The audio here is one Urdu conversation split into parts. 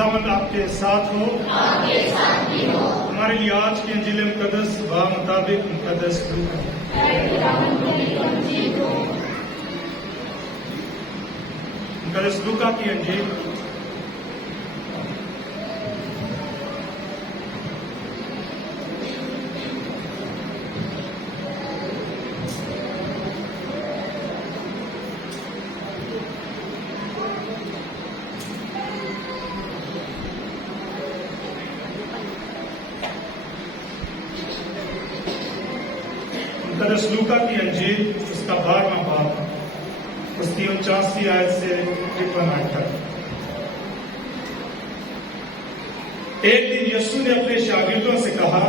خداوند آپ کے ساتھ ہو، ہمارے لیے آج کی انجیل مقدس مطابق مقدس لوکا کی انجیل مقدس لوکا کی انجیل اس کا 12واں باب، اس کی 49 آیت سے 53 آیت تک۔ ایک دن یسوع نے اپنے شاگردوں سے کہا،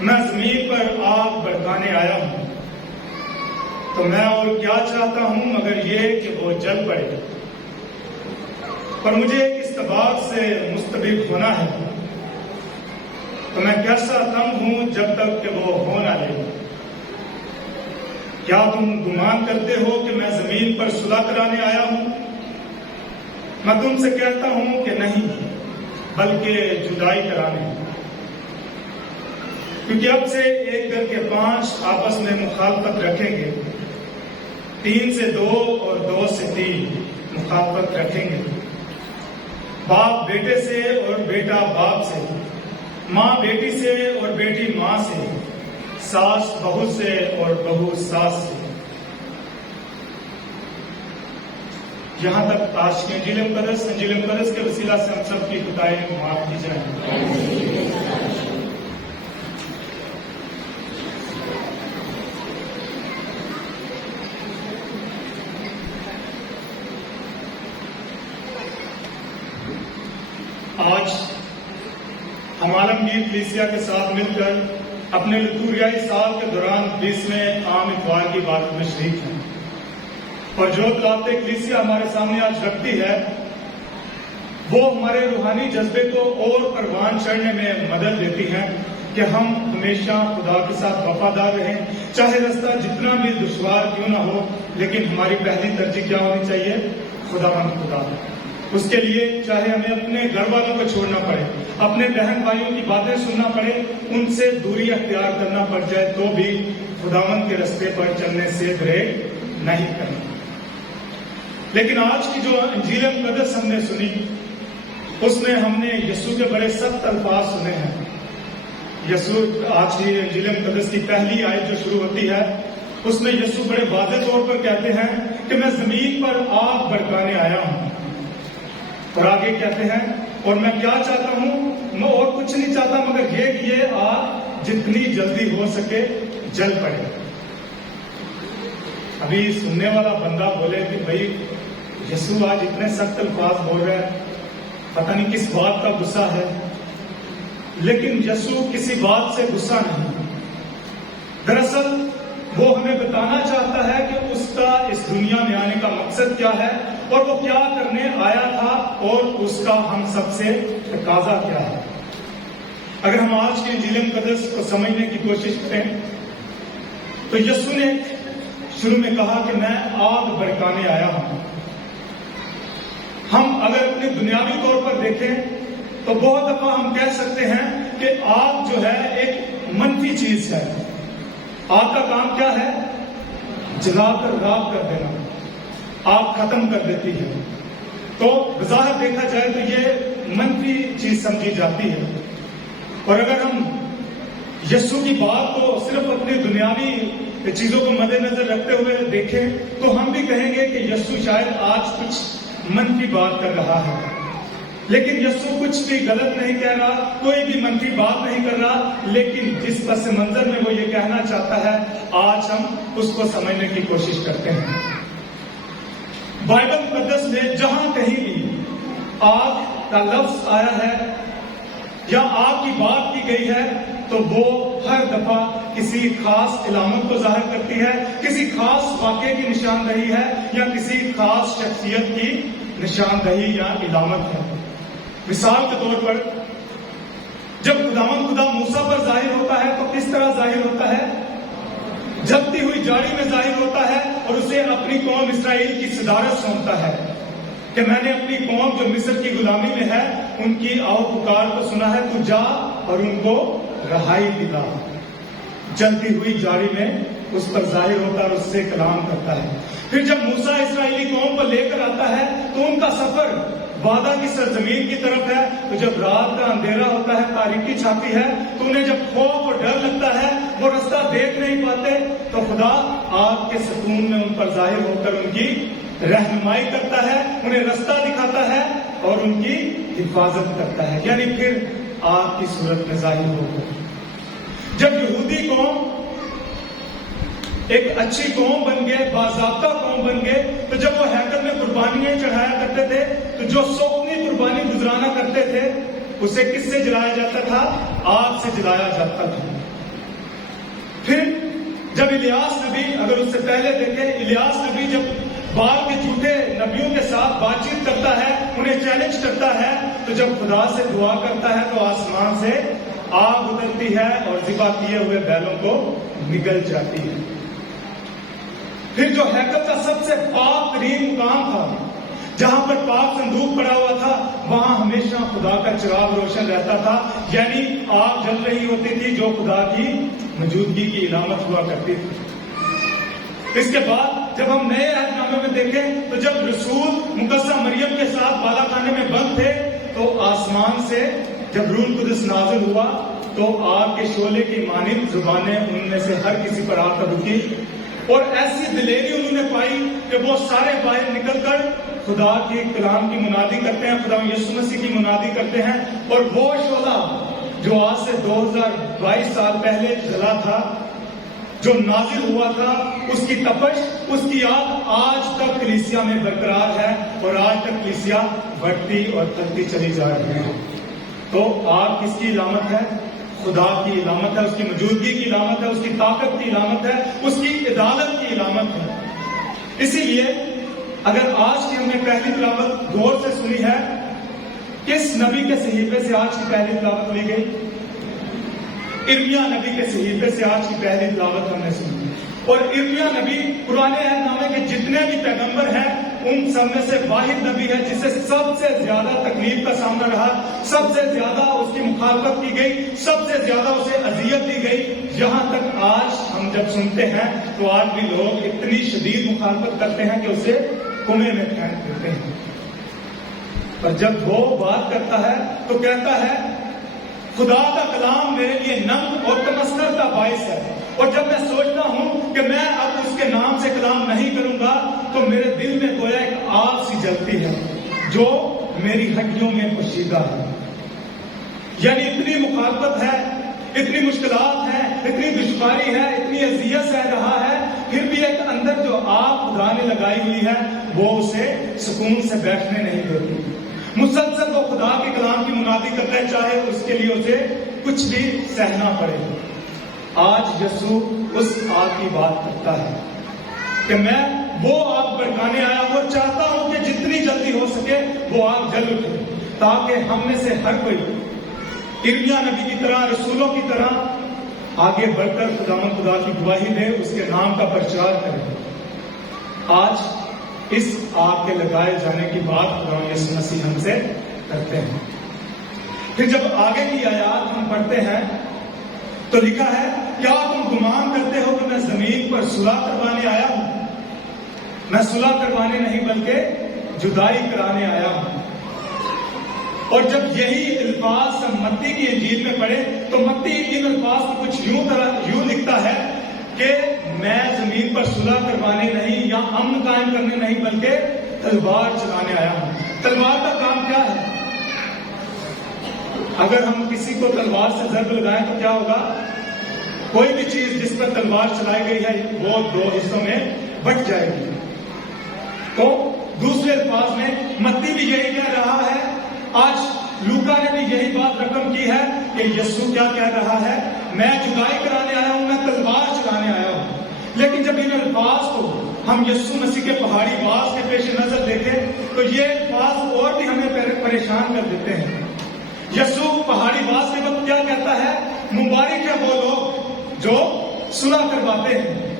میں زمین پر آگ بھڑکانے آیا ہوں، تو میں اور کیا چاہتا ہوں مگر یہ کہ وہ جل پڑے، پر مجھے ایک استباق سے مستبق ہونا ہے، تو میں کیسا تنگ ہوں جب تک کہ وہ ہو نہ لے۔ کیا تم گمان کرتے ہو کہ میں زمین پر صلح کرانے آیا ہوں؟ میں تم سے کہتا ہوں کہ نہیں، بلکہ جدائی کرانے، کیونکہ اب سے ایک گھر کے 5 آپس میں مخالفت رکھیں گے، 3 سے 2 اور 2 سے 3 مخالفت رکھیں گے، باپ بیٹے سے اور بیٹا باپ سے، ماں بیٹی سے اور بیٹی ماں سے، ساس بہو سے اور بہو ساس سے۔ یہاں تک آج کی انجیل مقدس کے وسیلہ سے ہم سب کی خطائیں معاف کی جائیں۔ آج ہم عالمگیر کلیسیا کے ساتھ مل کر اپنے لتوریائی سال کے دوران 20ویں عام اتوار کی عبادت میں شریک ہیں، اور جو دعوت کلیسیا ہمارے سامنے آج رکھتی ہے وہ ہمارے روحانی جذبے کو اور پروان چڑھنے میں مدد دیتی ہیں کہ ہم ہمیشہ خدا کے ساتھ وفادار رہیں، چاہے رستہ جتنا بھی دشوار کیوں نہ ہو، لیکن ہماری پہلی ترجیح کیا ہونی چاہیے؟ خداوند خدا۔ اس کے لیے چاہے ہمیں اپنے گھر والوں کو چھوڑنا پڑے، اپنے بہن بھائیوں کی باتیں سننا پڑے، ان سے دوری اختیار کرنا پڑ جائے، تو بھی خداوند کے رستے پر چلنے سے بریک نہیں کرنا۔ لیکن آج کی جو انجیل مقدس ہم نے سنی، اس میں ہم نے یسوع کے بڑے سخت الفاظ سنے ہیں۔ یسوع آج کی انجیل مقدس کی پہلی آیت جو شروع ہوتی ہے، اس میں یسوع بڑے واضح طور پر کہتے ہیں کہ میں زمین پر آگ بھڑکانے آیا ہوں، اور آگے کہتے ہیں اور میں کیا چاہتا ہوں، میں اور کچھ نہیں چاہتا مگر یہ کہ یہ آگ جتنی جلدی ہو سکے جل پڑے۔ ابھی سننے والا بندہ بولے کہ بھائی یسوع آج اتنے سخت الفاظ بول رہا ہے، پتہ نہیں کس بات کا غصہ ہے، لیکن یسوع کسی بات سے غصہ نہیں۔ دراصل وہ ہمیں بتانا چاہتا ہے کہ اس کا اس دنیا میں آنے کا مقصد کیا ہے، اور وہ کیا کرنے آیا تھا، اور اس کا ہم سب سے تقاضا کیا ہے۔ اگر ہم آج کے انجیل مقدس کو سمجھنے کی کوشش کریں تو یسوع نے شروع میں کہا کہ میں آگ بھڑکانے آیا ہوں۔ ہم اگر اپنے دنیاوی طور پر دیکھیں تو بہت دفعہ ہم کہہ سکتے ہیں کہ آگ جو ہے ایک منفی چیز ہے۔ آگ کا کام کیا ہے؟ جلا کر راکھ کر دینا، آگ ختم کر دیتی ہے۔ تو بظاہر دیکھا جائے تو یہ منفی چیز سمجھی جاتی ہے، اور اگر ہم یسوع کی بات کو صرف اپنی دنیاوی چیزوں کو مد نظر رکھتے ہوئے دیکھیں تو ہم بھی کہیں گے کہ یسوع شاید آج کچھ منفی بات کر رہا ہے، لیکن یسوع کچھ بھی غلط نہیں کہہ رہا، کوئی بھی منفی بات نہیں کر رہا، لیکن جس پس منظر میں وہ یہ کہنا چاہتا ہے آج ہم اس کو سمجھنے کی کوشش کرتے ہیں۔ بائبل مقدس میں جہاں کہیں بھی آگ کا لفظ آیا ہے یا آگ کی بات کی گئی ہے تو وہ ہر دفعہ کسی خاص علامت کو ظاہر کرتی ہے، کسی خاص واقعے کی نشاندہی ہے، یا کسی خاص شخصیت کی نشاندہی یا علامت ہے۔ مثال کے طور پر جب خدا موسیٰ پر ظاہر ہوتا ہے تو کس طرح ظاہر ہوتا ہے؟ جلتی ہوئی جاڑی میں ظاہر ہوتا ہے اور اسے اپنی قوم اسرائیل کی صدارت سونپتا ہے۔ کہ میں نے اپنی قوم جو مصر کی غلامی میں ہے ان کی آہ پکار کو سنا ہے، تو جا اور ان کو رہائی دلا۔ جلتی ہوئی جاڑی میں اس پر ظاہر ہوتا ہے اور اس سے کلام کرتا ہے۔ پھر جب موسیٰ اسرائیلی قوم کو لے کر آتا ہے تو ان کا سفر وعدہ کی سرزمین کی طرف ہے، تو جب رات کا اندھیرا ہوتا ہے، تاریکی چھاتی ہے، تو انہیں جب خوف اور ڈر لگتا ہے، وہ رستہ دیکھ نہیں پاتے، تو خدا آگ کے ستون میں ان پر ظاہر ہو کر ان کی رہنمائی کرتا ہے، انہیں رستہ دکھاتا ہے اور ان کی حفاظت کرتا ہے، یعنی پھر آگ کی صورت میں ظاہر ہو کر۔ جب یہودی قوم ایک اچھی قوم بن گئے، باضابطہ قوم بن گئے، تو جب وہ ہیکل میں قربانیاں چڑھایا کرتے تھے تو جو سوکھنی قربانی گزرانا کرتے تھے اسے کس سے جلایا جاتا تھا؟ آگ سے جلایا جاتا تھا۔ پھر جب الیاس نبی، اگر اس سے پہلے دیکھیں، الیاس نبی جب بال کے جھوٹے نبیوں کے ساتھ بات چیت کرتا ہے، انہیں چیلنج کرتا ہے، تو جب خدا سے دعا کرتا ہے تو آسمان سے آگ اترتی ہے اور ذبح کیے ہوئے بیلوں کو نگل جاتی ہے۔ پھر جو ہیکل کا سب سے پاک ترین مقام تھا، جہاں پر پاک صندوق پڑا ہوا تھا، وہاں ہمیشہ خدا کا چراغ روشن رہتا تھا، یعنی آگ جل رہی ہوتی تھی جو خدا کی موجودگی کی علامت ہوا کرتی تھی۔ اس کے بعد جب ہم نئے عہد نامے میں دیکھیں تو جب رسول مقدسہ مریم کے ساتھ بالا خانے میں بند تھے تو آسمان سے جب روح القدس نازل ہوا تو آگ کے شعلے کی مانند زبانیں ان میں سے ہر کسی پر آ کر رکی، اور ایسی دلیری انہوں نے پائی کہ وہ سارے باہر نکل کر خدا کے کلام کی منادی کرتے ہیں، خدا یسوع مسیح کی منادی کرتے ہیں، اور وہ شعلہ جو آج سے 2022 سال پہلے جلا تھا، جو نازل ہوا تھا، اس کی تپش، اس کی آگ آج تک کلیسیا میں برقرار ہے، اور آج تک کلیسیا بڑھتی اور پھلتی چلی جا رہی ہے۔ تو آگ کس کی علامت ہے؟ خدا کی علامت ہے، اس کی موجودگی کی علامت ہے، اس کی طاقت کی علامت ہے، اس کی عدالت کی علامت ہے۔ اسی لیے اگر آج کی ہم نے پہلی تلاوت غور سے سنی ہے، کس نبی کے صحیفے سے آج کی پہلی تلاوت لی گئی؟ ارمیا نبی کے صحیفے سے آج کی پہلی تلاوت ہم نے سنی، اور ارمیا نبی پرانے عہد نامے کے جتنے بھی پیغمبر ہیں ان سب میں سے واحد نبی ہے جسے سب سے زیادہ تکلیف کا سامنا رہا، سب سے زیادہ اس کی مخالفت کی گئی، سب سے زیادہ اسے اذیت دی گئی، یہاں تک آج ہم جب سنتے ہیں تو آج بھی لوگ اتنی شدید مخالفت کرتے ہیں کہ اسے کنویں میں پھینک دیتے ہیں۔ پر جب وہ بات کرتا ہے تو کہتا ہے خدا کا کلام میرے لیے ننگ اور تمسخر کا باعث ہے، اور جب میں سوچتا ہوں کہ میں اب اس کے نام سے کلام نہیں کروں گا تو میرے دل میں گویا ایک آگ سی جلتی ہے جو میری ہڈیوں میں پوشیدہ ہے۔ یعنی اتنی مخالفت ہے، اتنی مشکلات ہیں، اتنی دشواری ہے، اتنی اذیت سہ رہا ہے، پھر بھی ایک اندر جو آگ خدا نے لگائی ہوئی ہے وہ اسے سکون سے بیٹھنے نہیں دیتی۔ مسلسل وہ خدا کے کلام کی منادی کرتا ہے، چاہے اس کے لیے اسے کچھ بھی سہنا پڑے۔ آج یسوع اس آگ کی بات کرتا ہے کہ میں وہ آگ بھڑکانے آیا ہوں اور چاہتا ہوں کہ جتنی جلدی ہو سکے وہ آگ جل اٹھے، تاکہ ہم میں سے ہر کوئی ارمیا نبی کی طرح، رسولوں کی طرح آگے بڑھ کر خداوند خدا کی گواہی دے، اس کے نام کا پرچار کرے۔ آج اس آگ کے لگائے جانے کی بات خداوند یسوع مسیح ہم سے کرتے ہیں۔ پھر جب آگے کی آیات ہم پڑھتے ہیں تو لکھا ہے، کیا تم گمان کرتے ہو کہ میں زمین پر صلح کروانے آیا ہوں؟ میں صلح کروانے نہیں بلکہ جدائی کرانے آیا ہوں۔ اور جب یہی الفاظ ہم متی کی انجیل میں پڑھے تو متی ان الفاظ کو کچھ یوں لکھتا ہے کہ میں زمین پر صلح کروانے نہیں یا امن قائم کرنے نہیں بلکہ تلوار چلانے آیا ہوں۔ تلوار کا کام کیا ہے؟ اگر ہم کسی کو تلوار سے ضرب لگائیں تو کیا ہوگا؟ کوئی بھی چیز جس پر تلوار چلائی گئی ہے وہ دو حصوں میں بٹ جائے گی۔ تو دوسرے الفاظ میں متی بھی یہی کہہ رہا ہے، آج لوکا نے بھی یہی بات رقم کی ہے کہ یسوع کیا کہہ رہا ہے، میں جدائی کرانے آیا ہوں، میں تلوار چلانے آیا ہوں۔ لیکن جب ان الفاظ کو ہم یسوع مسیح کے پہاڑی باز کے پیش نظر دیکھیں تو یہ الفاظ اور بھی ہمیں پریشان کر دیتے ہیں۔ یسوع پہاڑی باز کے وقت کیا کہتا ہے؟ مبارک ہے وہ لوگ جو صلح کرواتے ہیں۔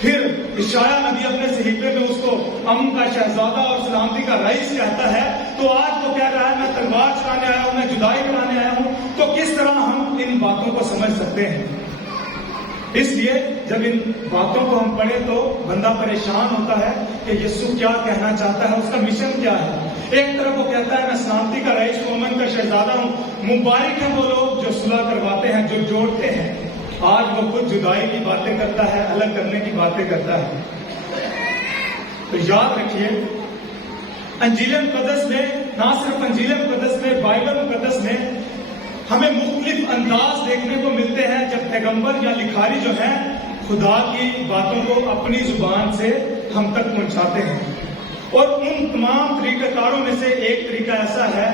پھر اشعیا نبی اپنے صحیفے میں اس کو امن کا شہزادہ اور سلامتی کا رئیس کہتا ہے، تو آج وہ کہہ رہا ہے میں تلوار چلانے آیا ہوں، میں جدائی کرانے آیا ہوں. تو کس طرح ہم ان باتوں کو سمجھ سکتے ہیں؟ اس لیے جب ان باتوں کو ہم پڑھیں تو بندہ پریشان ہوتا ہے کہ یسوع کیا کہنا چاہتا ہے، اس کا مشن کیا ہے. ایک طرف وہ کہتا ہے میں سلامتی کا رئیس ہوں، امن کا شہزادہ ہوں، مبارک ہیں وہ لوگ جو صلح کرواتے ہیں، جو جوڑتے ہیں. آج وہ خود جدائی کی باتیں کرتا ہے، الگ کرنے کی باتیں کرتا ہے. تو یاد رکھیے، انجیل مقدس میں، نہ صرف انجیل مقدس میں، بائبل مقدس میں ہمیں مختلف انداز دیکھنے کو ملتے ہیں جب پیغمبر یا لکھاری جو ہیں خدا کی باتوں کو اپنی زبان سے ہم تک پہنچاتے ہیں. اور ان تمام طریقہ کاروں میں سے ایک طریقہ ایسا ہے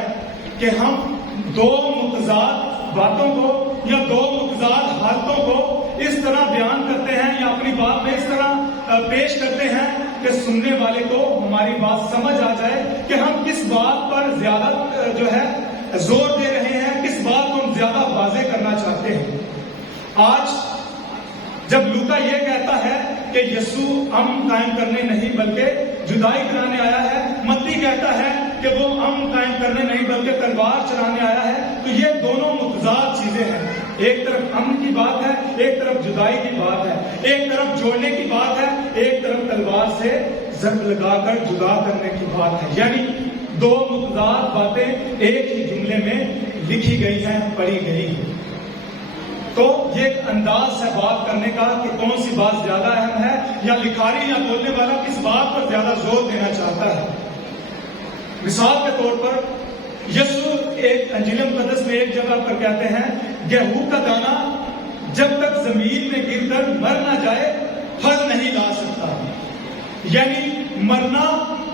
کہ ہم دو متضاد باتوں کو یا دو متضاد حالتوں کو اس طرح بیان کرتے ہیں یا اپنی بات میں اس طرح پیش کرتے ہیں کہ سننے والے کو ہماری بات سمجھ آ جائے کہ ہم کس بات پر زیادہ جو ہے زور دے رہے ہیں، کس بات کو ہم زیادہ واضح کرنا چاہتے ہیں. آج جب لوکا یہ کہتا ہے کہ یسوع امن قائم کرنے نہیں بلکہ جدائی کرانے آیا ہے، متی کہتا ہے کہ وہ امن قائم کرنے نہیں بلکہ تلوار چلانے آیا ہے، تو یہ دونوں متضاد چیزیں ہیں. ایک طرف امن کی بات ہے، ایک طرف جدائی کی بات ہے، ایک طرف جوڑنے کی بات ہے، ایک طرف تلوار سے ضرب لگا کر جدا کرنے کی بات ہے. یعنی دو متضاد باتیں ایک ہی جملے میں لکھی گئی ہیں، پڑھی گئی ہیں. تو یہ ایک انداز ہے بات کرنے کا کہ کون سی بات زیادہ اہم ہے، یا لکھاری یا بولنے والا کس بات پر زیادہ زور دینا چاہتا ہے. مثال کے طور پر یسوع ایک انجیل مقدس میں ایک جگہ پر کہتے ہیں گیہوں کا دانہ جب تک زمین میں گر کر مر نہ جائے پھل نہیں لا سکتا. یعنی مرنا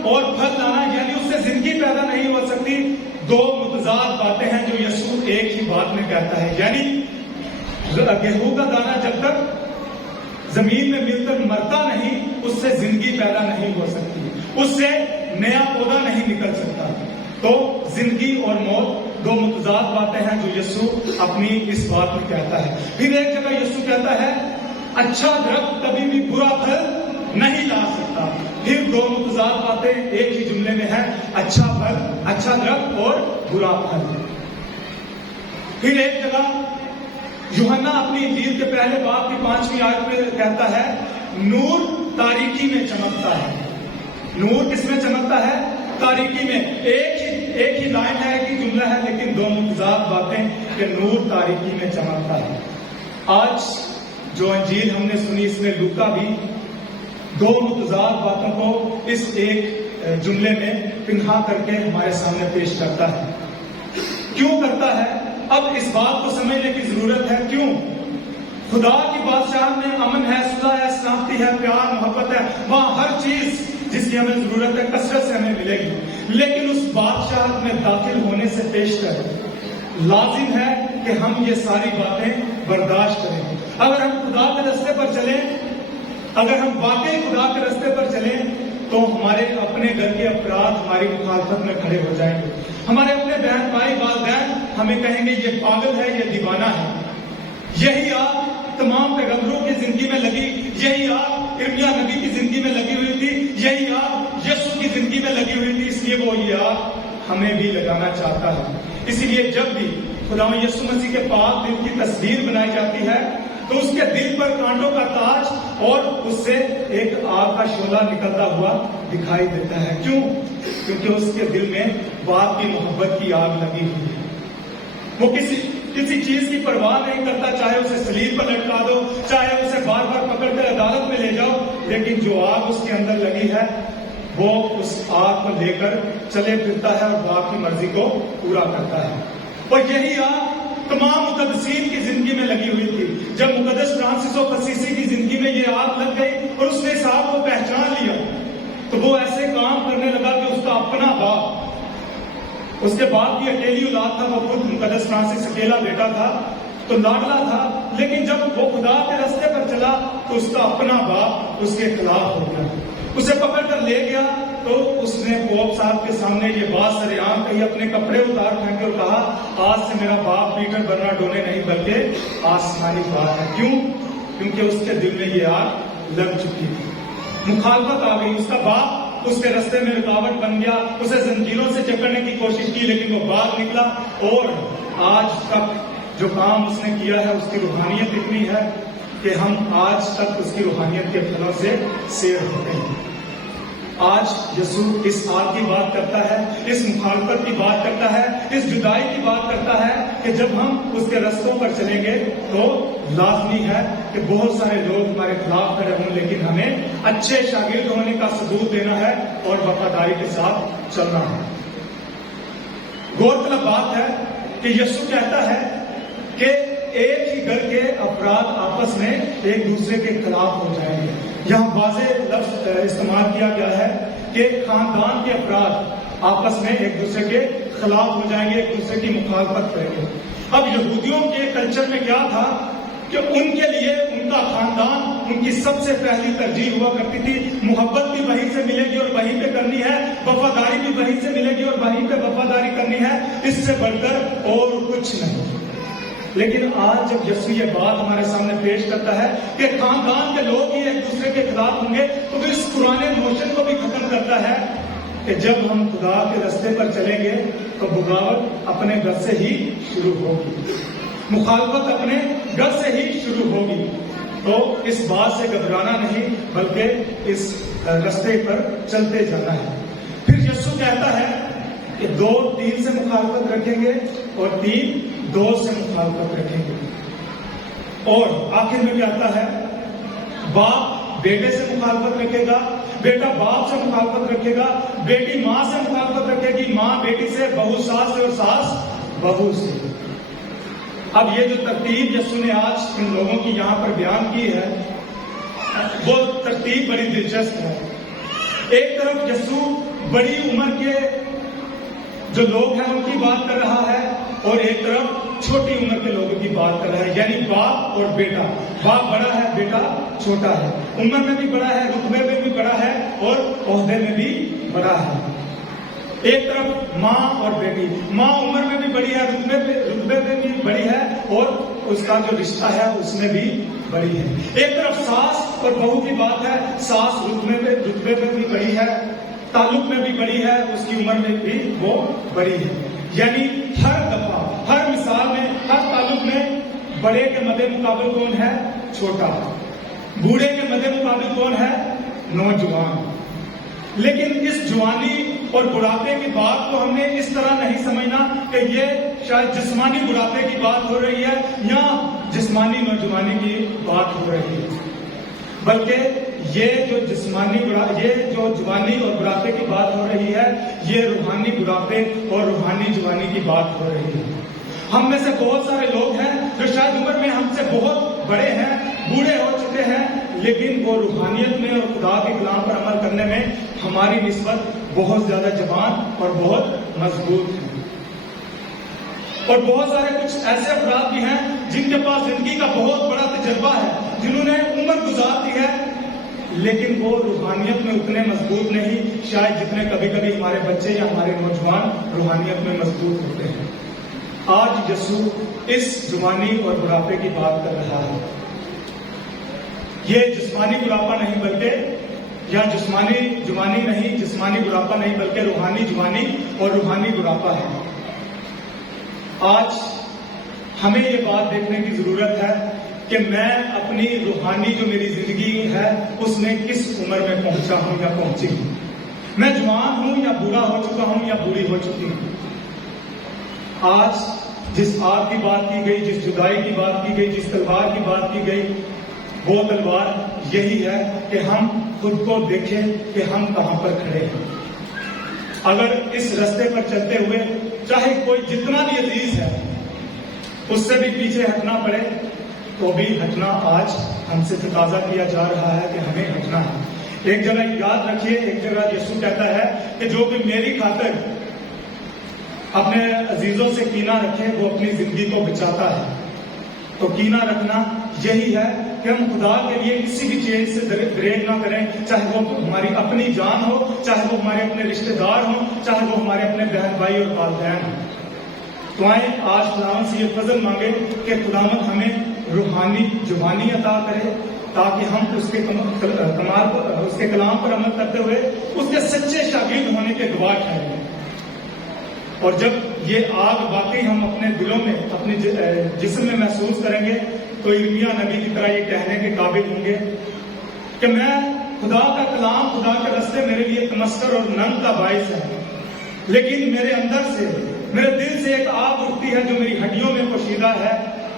اور پھل لانا، یعنی اس سے زندگی پیدا نہیں ہو سکتی. دو متضاد باتیں ہیں جو یسوع ایک ہی بات میں کہتا ہے. یعنی گیہوں کا دانہ جب تک زمین میں مل کر مرتا نہیں، اس سے زندگی پیدا نہیں ہو سکتی، اس سے نیا پودا نہیں نکل سکتا. تو زندگی اور موت دو متضاد باتیں ہیں جو یسوع اپنی اس بات میں کہتا ہے. پھر ایک جگہ یسوع کہتا ہے اچھا درخت کبھی بھی برا پھل نہیں لا سکتا. پھر دو متضاد باتیں ایک ہی جملے میں ہیں، اچھا پھل، اچھا درخت اور برا پھل. پھر ایک جگہ یوحنا اپنی انجیل کے پہلے باب کی 5ویں آیت میں کہتا ہے نور تاریکی میں چمکتا ہے. نور کس میں چمکتا ہے؟ تاریکی میں. ایک ہی لائن ہے، ایک ہی جملہ ہے، لیکن دو متضاد باتیں کہ نور تاریکی میں چمکتا ہے. آج جو انجیل ہم نے سنی اس میں لوکا بھی دو متضاد باتوں کو اس ایک جملے میں پنہا کر کے ہمارے سامنے پیش کرتا ہے. کیوں کرتا ہے؟ اب اس بات کو سمجھنے کی ضرورت ہے. کیوں؟ خدا کی بادشاہ میں امن ہے، صلح ہے، سلامتی ہے، پیار، محبت ہے، وہاں ہر چیز جس کی ہمیں ضرورت ہے کثرت سے ہمیں ملے گی. لیکن اس بادشاہ میں داخل ہونے سے پیشتر لازم ہے کہ ہم یہ ساری باتیں برداشت کریں. اگر ہم خدا کے راستے پر چلیں، اگر ہم واقعی خدا کے راستے پر چلیں تو ہمارے اپنے گھر کے افراد ہماری مخالفت میں کھڑے ہو جائیں گے. ہمارے اپنے بہن بھائی والدین ہمیں کہیں گے یہ پاگل ہے، یہ دیوانہ ہے. یہی آگ تمام پیغمبروں کی زندگی میں لگی، یہی آگ ارمیا نبی کی زندگی میں لگی ہوئی تھی، یہی آگ یسوع کی زندگی میں لگی ہوئی تھی. اس لیے وہ یہ آگ ہمیں بھی لگانا چاہتا ہے. اسی لیے جب بھی خدا یسوع مسیح کے پاک دل کی تصویر بنائی جاتی ہے تو اس کے دل پر کانٹوں کا تاج اور اس سے ایک آگ کا شعلہ نکلتا ہوا دکھائی دیتا ہے. کیوں؟ کیونکہ اس کے دل میں باپ کی محبت کی آگ لگی ہوئی ہے. وہ کسی چیز کی پرواہ نہیں کرتا، چاہے اسے صلیب پر لٹکا دو، چاہے اسے بار بار پکڑ کر عدالت میں لے جاؤ، لیکن جو آگ اس کے اندر لگی ہے وہ اس آگ کو لے کر چلے پھرتا ہے اور باپ کی مرضی کو پورا کرتا ہے. اور یہی آگ تمام مقدسین کی زندگی میں لگی ہوئی تھی. جب مقدس فرانسس و اسیسی کی زندگی میں یہ آگ لگ گئی اور اس نے اس آگ کو پہچان لیا تو وہ ایسے کام کرنے لگا کہ اس کا اپنا باپ، اس کے باپ کی اکیلی اولاد تھا، وہ خود مقدس فرانسس اکیلا بیٹا تھا تو لاڈلا تھا، لیکن جب وہ خدا کے راستے پر چلا تو اس کا اپنا باپ اس کے خلاف ہو گیا. اسے پکڑ کر لے گیا تو اس نے پوپ صاحب کے سامنے یہ بات سرعام کہی، اپنے کپڑے اتار پھینکے اور کہا آج سے میرا باپ پیٹر برنارڈونے نہیں بلکہ آسمانی باپ ہے. کیوں؟ کیونکہ اس کے دل میں یہ آگ لگ چکی تھی، مخالفت آ گئی، اس کا باپ اس کے رستے میں رکاوٹ بن گیا، اسے زنجیروں سے جکڑنے کی کوشش کی لیکن وہ باہر نکلا، اور آج تک جو کام اس نے کیا ہے اس کی روحانیت اتنی ہے کہ ہم آج تک اس کی روحانیت کے پھلوں سے سیر ہوتے ہیں۔ آج یسوع اس آگ کی بات کرتا ہے، اس مخالفت کی بات کرتا ہے، اس جدائی کی بات کرتا ہے کہ جب ہم اس کے رستوں پر چلیں گے تو لازمی ہے کہ بہت سارے لوگ ہمارے خلاف کھڑے ہوں، لیکن ہمیں اچھے شاگرد ہونے کا ثبوت دینا ہے اور وفاداری کے ساتھ چلنا ہے۔ غور طلب بات ہے کہ یسوع کہتا ہے کہ ایک ہی گھر کے افراد آپس میں ایک دوسرے کے خلاف ہو جائیں گے۔ یہاں واضح لفظ استعمال کیا گیا ہے کہ خاندان کے افراد آپس میں ایک دوسرے کے خلاف ہو جائیں گے، ایک دوسرے کی مخالفت کریں گے۔ اب یہودیوں کے کلچر میں کیا تھا کہ ان کے لیے ان کا خاندان ان کی سب سے پہلی ترجیح ہوا کرتی تھی، محبت بھی وہیں سے ملے گی اور وہیں پہ کرنی ہے، وفاداری بھی وہیں سے ملے گی اور وہیں پہ وفاداری کرنی ہے، اس سے بڑھ کر اور کچھ نہیں۔ لیکن آج جب یسوع یہ بات ہمارے سامنے پیش کرتا ہے کہ خاندان کے لوگ ہی ایک دوسرے کے خلاف ہوں گے، تو اس پرانے نوشن کو بھی ختم کرتا ہے کہ جب ہم خدا کے رستے پر چلیں گے تو بغاوت اپنے گھر سے ہی شروع ہوگی، مخالفت اپنے گھر سے ہی شروع ہوگی۔ تو اس بات سے گھبرانا نہیں بلکہ اس رستے پر چلتے جانا ہے۔ پھر یسوع کہتا ہے کہ 2 3 سے مخالفت رکھیں گے اور 3 2 سے مخالفت رکھیں گے، اور آخر میں کہتا ہے باپ بیٹے سے مخالفت رکھے گا، بیٹا باپ سے مخالفت رکھے گا، بیٹی ماں سے مخالفت رکھے گی، ماں بیٹی سے، بہو ساس سے اور ساس بہو سے۔ اب یہ جو ترتیب یسوع نے آج ان لوگوں کی یہاں پر بیان کی ہے وہ ترتیب بڑی دلچسپ ہے۔ ایک طرف یسوع بڑی عمر کے جو لوگ ہیں ان کی بات کر رہا ہے اور ایک طرف چھوٹی عمر کے لوگوں کی بات کر رہا ہے، یعنی باپ اور بیٹا، باپ بڑا ہے بیٹا چھوٹا ہے، عمر میں بھی بڑا ہے، رتبے میں بھی بڑا ہے اور عہدے میں بھی بڑا ہے۔ ایک طرف ماں اور بیٹی، ماں عمر میں بھی بڑی ہے، رتبے میں بھی بڑی ہے اور اس کا جو رشتہ ہے اس میں بھی بڑی ہے۔ ایک طرف ساس اور بہو کی بات ہے، ساس رتبے میں بھی بڑی ہے، تعلق میں بھی بڑی ہے، اس کی عمر میں بھی وہ بڑی ہے۔ یعنی ہر دفعہ، ہر مثال میں، ہر تعلق میں بڑے کے مد مقابل کون ہے؟ چھوٹا۔ بوڑھے کے مد مقابل کون ہے؟ نوجوان۔ لیکن اس جوانی اور بڑھاپے کی بات کو ہم نے اس طرح نہیں سمجھنا کہ یہ شاید جسمانی بڑھاپے کی بات ہو رہی ہے یا جسمانی نوجوانی کی بات ہو رہی ہے، بلکہ یہ جو جوانی اور بڑھاپے کی بات ہو رہی ہے یہ روحانی بڑھاپے اور روحانی جوانی کی بات ہو رہی ہے۔ ہم میں سے بہت سارے لوگ ہیں جو شاید عمر میں ہم سے بہت بڑے ہیں، بوڑھے ہو چکے ہیں، لیکن وہ روحانیت میں اور خدا کے کلام پر عمل کرنے میں ہماری نسبت بہت زیادہ جوان اور بہت مضبوط ہیں۔ اور بہت سارے کچھ ایسے افراد بھی ہیں جن کے پاس زندگی کا بہت بڑا تجربہ ہے، جنہوں نے عمر گزار دی ہے، لیکن وہ روحانیت میں اتنے مضبوط نہیں شاید جتنے کبھی کبھی ہمارے بچے یا ہمارے نوجوان روحانیت میں مضبوط ہوتے ہیں۔ آج یسوع اس جوانی اور بڑھاپے کی بات کر رہا ہے۔ یہ جسمانی بڑھاپا نہیں بلکہ یا جسمانی جوانی نہیں، جسمانی بڑھاپا نہیں بلکہ روحانی جوانی اور روحانی بڑھاپا ہے۔ آج ہمیں یہ بات دیکھنے کی ضرورت ہے کہ میں اپنی روحانی جو میری زندگی ہے اس میں کس عمر میں پہنچا ہوں یا پہنچی ہوں، میں جوان ہوں یا بوڑھا ہو چکا ہوں یا بوڑھی ہو چکی ہوں۔ آج جس آگ کی بات کی گئی، جس جدائی کی بات کی گئی، جس تلوار کی بات کی گئی، وہ تلوار یہی ہے کہ ہم خود کو دیکھیں کہ ہم کہاں پر کھڑے ہیں۔ اگر اس رستے پر چلتے ہوئے چاہے کوئی جتنا بھی عزیز ہے اس سے بھی پیچھے ہٹنا پڑے تو بھی ہٹنا آج ہم سے تقاضا کیا جا رہا ہے کہ ہمیں ہٹنا ہے۔ ایک جگہ یاد رکھیے، ایک جگہ یسوع کہتا ہے کہ جو بھی میری خاطر اپنے عزیزوں سے کینہ رکھے وہ اپنی زندگی کو بچاتا ہے۔ تو کینہ رکھنا یہی ہے کہ ہم خدا کے لیے کسی بھی چیز سے دریغ نہ کریں، چاہے وہ ہماری اپنی جان ہو، چاہے وہ ہمارے اپنے رشتہ دار ہوں، چاہے وہ ہمارے اپنے بہن بھائی اور والدین ہوں۔ تو آئیں آج خداوند سے یہ فضل مانگے کہ خداوند ہمیں روحانی جوانی عطا کرے تاکہ ہم اس کے کمال پر، اس کے کلام پر عمل کرتے ہوئے اس کے سچے شاگرد ہونے کے گواہ ٹھہریں۔ اور جب یہ آگ واقعی ہم اپنے دلوں میں، اپنے جسم میں محسوس کریں گے تو ارمیا نبی کی طرح یہ کہنے کے قابل ہوں گے کہ میں خدا کا کلام، خدا کے رستے میرے لیے تمسکر اور ننگ کا باعث ہے، لیکن میرے اندر سے، میرے دل سے ایک آگ اٹھتی ہے جو میری ہڈیوں میں پوشیدہ ہے،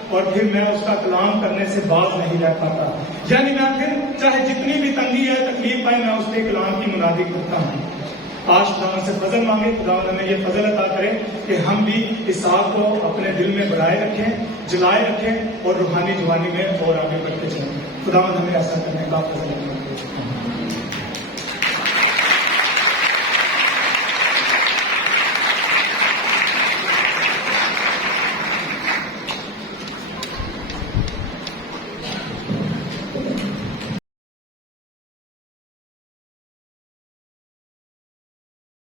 اور پھر میں اس کا کلام کرنے سے باز نہیں رہ پاتا۔ یعنی میں پھر چاہے جتنی بھی تنگی ہے، تکلیف آئے، میں اس کے کلام کی منادی کرتا ہوں۔ آج خدا سے فضل مانگے، خدا ہمیں یہ فضل عطا کرے کہ ہم بھی اس آگ کو اپنے دل میں بڑھائے رکھیں، جلائے رکھیں اور روحانی جوانی میں اور آگے بڑھتے چلیں۔ خدا ہمیں ایسا کرنے کا فضل عطا کرے۔